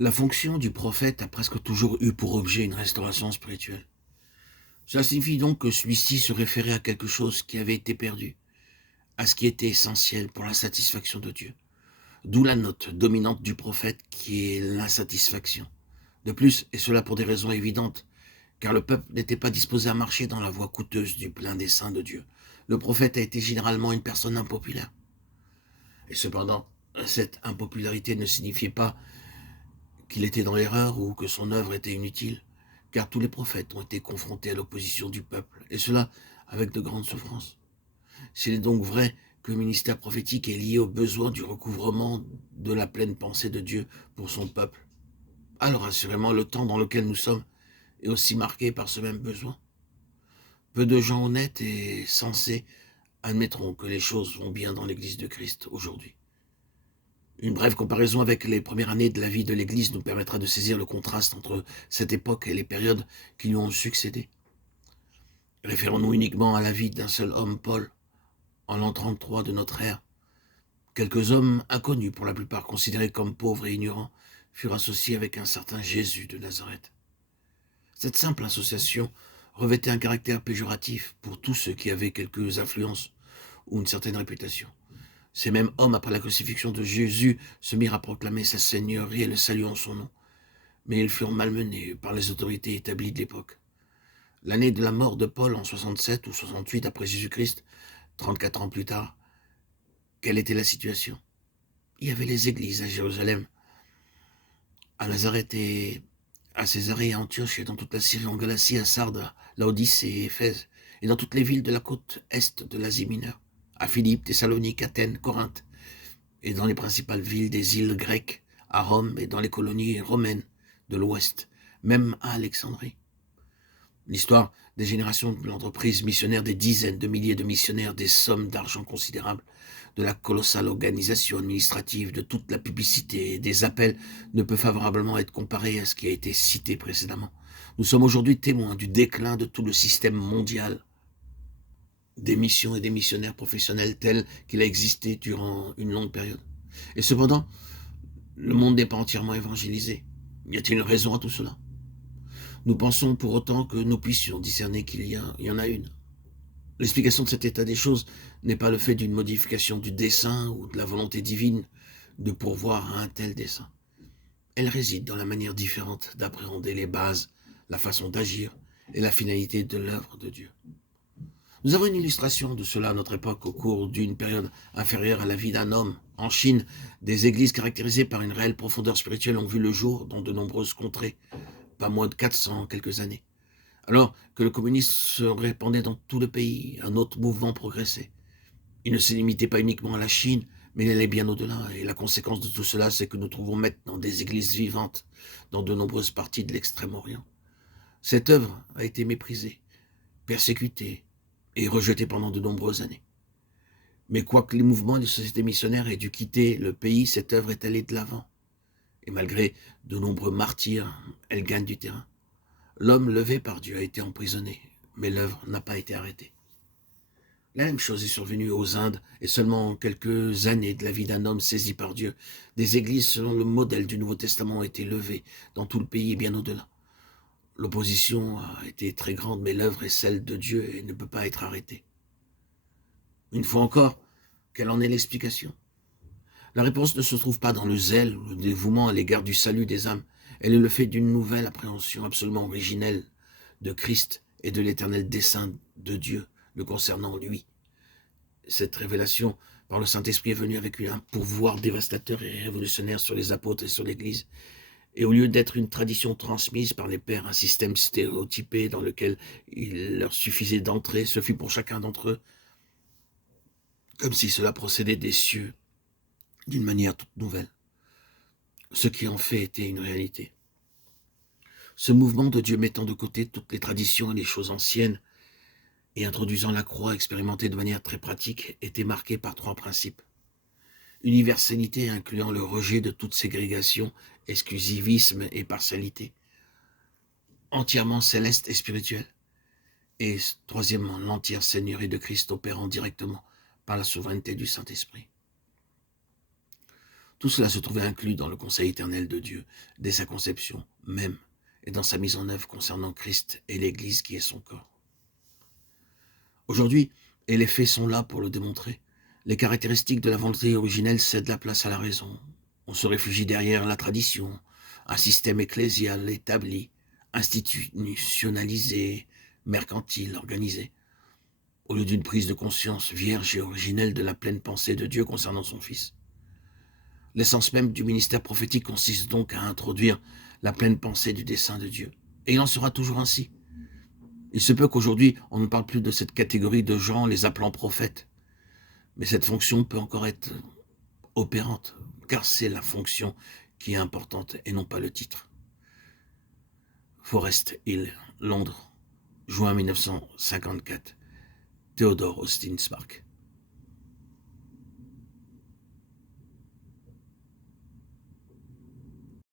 La fonction du prophète a presque toujours eu pour objet une restauration spirituelle. Cela signifie donc que celui-ci se référait à quelque chose qui avait été perdu, à ce qui était essentiel pour la satisfaction de Dieu. D'où la note dominante du prophète qui est l'insatisfaction. De plus, et cela pour des raisons évidentes, car le peuple n'était pas disposé à marcher dans la voie coûteuse du plein dessein de Dieu. Le prophète a été généralement une personne impopulaire. Et cependant, cette impopularité ne signifiait pas qu'il était dans l'erreur ou que son œuvre était inutile, car tous les prophètes ont été confrontés à l'opposition du peuple, et cela avec de grandes souffrances. S'il est donc vrai que le ministère prophétique est lié au besoin du recouvrement de la pleine pensée de Dieu pour son peuple, alors assurément le temps dans lequel nous sommes est aussi marqué par ce même besoin. Peu de gens honnêtes et sensés admettront que les choses vont bien dans l'Église de Christ aujourd'hui. Une brève comparaison avec les premières années de la vie de l'Église nous permettra de saisir le contraste entre cette époque et les périodes qui lui ont succédé. Référons-nous uniquement à la vie d'un seul homme, Paul, en l'an 33 de notre ère. Quelques hommes inconnus, pour la plupart considérés comme pauvres et ignorants, furent associés avec un certain Jésus de Nazareth. Cette simple association revêtait un caractère péjoratif pour tous ceux qui avaient quelques influences ou une certaine réputation. Ces mêmes hommes, après la crucifixion de Jésus, se mirent à proclamer sa seigneurie et le salut en son nom. Mais ils furent malmenés par les autorités établies de l'époque. L'année de la mort de Paul, en 67 ou 68 après Jésus-Christ, 34 ans plus tard, quelle était la situation? Il y avait les églises à Jérusalem, à Nazareth et à Césarée, à Antioche et dans toute la Syrie, en Galatie, à Sardes, à Laodicée et Éphèse, et dans toutes les villes de la côte est de l'Asie mineure, à Philippe, Thessalonique, Athènes, Corinthe, et dans les principales villes des îles grecques, à Rome et dans les colonies romaines de l'Ouest, même à Alexandrie. L'histoire des générations de l'entreprise missionnaire, des dizaines de milliers de missionnaires, des sommes d'argent considérables, de la colossale organisation administrative, de toute la publicité et des appels ne peut favorablement être comparée à ce qui a été cité précédemment. Nous sommes aujourd'hui témoins du déclin de tout le système mondial des missions et des missionnaires professionnels tel qu'il a existé durant une longue période. Et cependant, le monde n'est pas entièrement évangélisé. Y a-t-il une raison à tout cela? Nous pensons pour autant que nous puissions discerner qu'il y en a une. L'explication de cet état des choses n'est pas le fait d'une modification du dessein ou de la volonté divine de pourvoir à un tel dessein. Elle réside dans la manière différente d'appréhender les bases, la façon d'agir et la finalité de l'œuvre de Dieu. Nous avons une illustration de cela à notre époque au cours d'une période inférieure à la vie d'un homme. En Chine, des églises caractérisées par une réelle profondeur spirituelle ont vu le jour dans de nombreuses contrées, pas moins de 400 en quelques années. Alors que le communisme se répandait dans tout le pays, un autre mouvement progressait. Il ne se limitait pas uniquement à la Chine, mais il allait bien au-delà. Et la conséquence de tout cela, c'est que nous trouvons maintenant des églises vivantes dans de nombreuses parties de l'Extrême-Orient. Cette œuvre a été méprisée, persécutée et rejetée pendant de nombreuses années. Mais quoique les mouvements des sociétés missionnaires aient dû quitter le pays, cette œuvre est allée de l'avant. Et malgré de nombreux martyrs, elle gagne du terrain. L'homme levé par Dieu a été emprisonné, mais l'œuvre n'a pas été arrêtée. La même chose est survenue aux Indes, et seulement en quelques années de la vie d'un homme saisi par Dieu, des églises selon le modèle du Nouveau Testament ont été levées dans tout le pays et bien au-delà. L'opposition a été très grande, mais l'œuvre est celle de Dieu et ne peut pas être arrêtée. Une fois encore, quelle en est l'explication? La réponse ne se trouve pas dans le zèle ou le dévouement à l'égard du salut des âmes. Elle est le fait d'une nouvelle appréhension absolument originelle de Christ et de l'éternel dessein de Dieu le concernant lui. Cette révélation par le Saint-Esprit est venue avec un pouvoir dévastateur et révolutionnaire sur les apôtres et sur l'Église. Et au lieu d'être une tradition transmise par les pères, un système stéréotypé dans lequel il leur suffisait d'entrer, ce fut pour chacun d'entre eux comme si cela procédait des cieux d'une manière toute nouvelle. Ce qui en fait était une réalité. Ce mouvement de Dieu mettant de côté toutes les traditions et les choses anciennes et introduisant la croix expérimentée de manière très pratique était marqué par trois principes. Universalité incluant le rejet de toute ségrégation, exclusivisme et partialité. Entièrement céleste et spirituel. Et troisièmement, l'entière seigneurie de Christ opérant directement par la souveraineté du Saint-Esprit. Tout cela se trouvait inclus dans le conseil éternel de Dieu, dès sa conception même, et dans sa mise en œuvre concernant Christ et l'Église qui est son corps. Aujourd'hui, et les faits sont là pour le démontrer, les caractéristiques de la volonté originelle cèdent la place à la raison. On se réfugie derrière la tradition, un système ecclésial établi, institutionnalisé, mercantile, organisé, au lieu d'une prise de conscience vierge et originelle de la pleine pensée de Dieu concernant son Fils. L'essence même du ministère prophétique consiste donc à introduire la pleine pensée du dessein de Dieu. Et il en sera toujours ainsi. Il se peut qu'aujourd'hui, on ne parle plus de cette catégorie de gens les appelant prophètes. Mais cette fonction peut encore être opérante, car c'est la fonction qui est importante et non pas le titre. Forest Hill, Londres, juin 1954. Theodore Austin Sparks.